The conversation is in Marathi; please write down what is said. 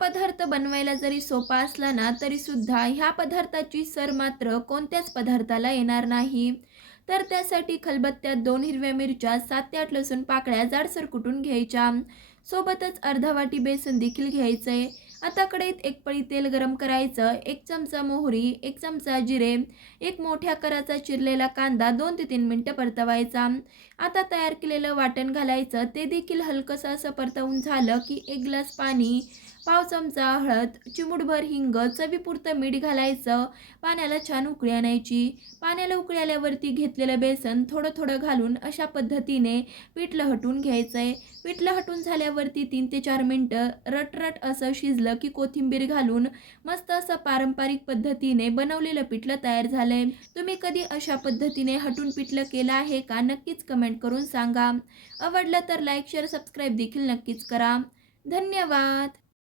पदार्थ बनवायला जरी सोपा असला ना, तरीसुद्धा ह्या पदार्थाची सर मात्र कोणत्याच पदार्थाला येणार नाही. तर त्यासाठी खलबत्त्यात 2 हिरव्या मिरच्या, 7 ते 8 लसूण पाकळ्या जाडसर कुटून घ्यायच्या. सोबतच अर्धा वाटी बेसन देखील घ्यायचंय. आता कढईत एक पळी तेल गरम करायचं. 1 चमचा मोहरी, 1 चमचा जिरे, 1 मोठ्या आकाराचा चिरलेला कांदा 2 ते 3 मिनिटं परतवायचा. आता तयार केलेलं वाटण घालायचं. ते देखील हलकंसं असं परतवून झालं की 1 ग्लास पाणी, पाव चमचा हळद, चिमूटभर हिंग, चवीपुरतं मीठ घालायचं. पाण्याला छान उकळी आणायची. पाण्याला उकळी आल्यावरती घेतलेलं बेसन थोडं थोडं घालून अशा पद्धतीने पीठ लहटून घ्यायचंय. पीठ लहटून झाल्यावरती 3 ते 4 मिनिटं रटरट असं शिजलं की कोथिंबीर घालून मस्त असं पारंपरिक पद्धतीने बनवलेलं पिठलं तयार झालंय. तुम्ही कधी अशा पद्धतीने हटून पिठलं केलं आहे का? नक्कीच कमेंट करून सांगा. आवडलं तर लाईक, शेअर, सबस्क्राईब देखील नक्कीच करा. धन्यवाद.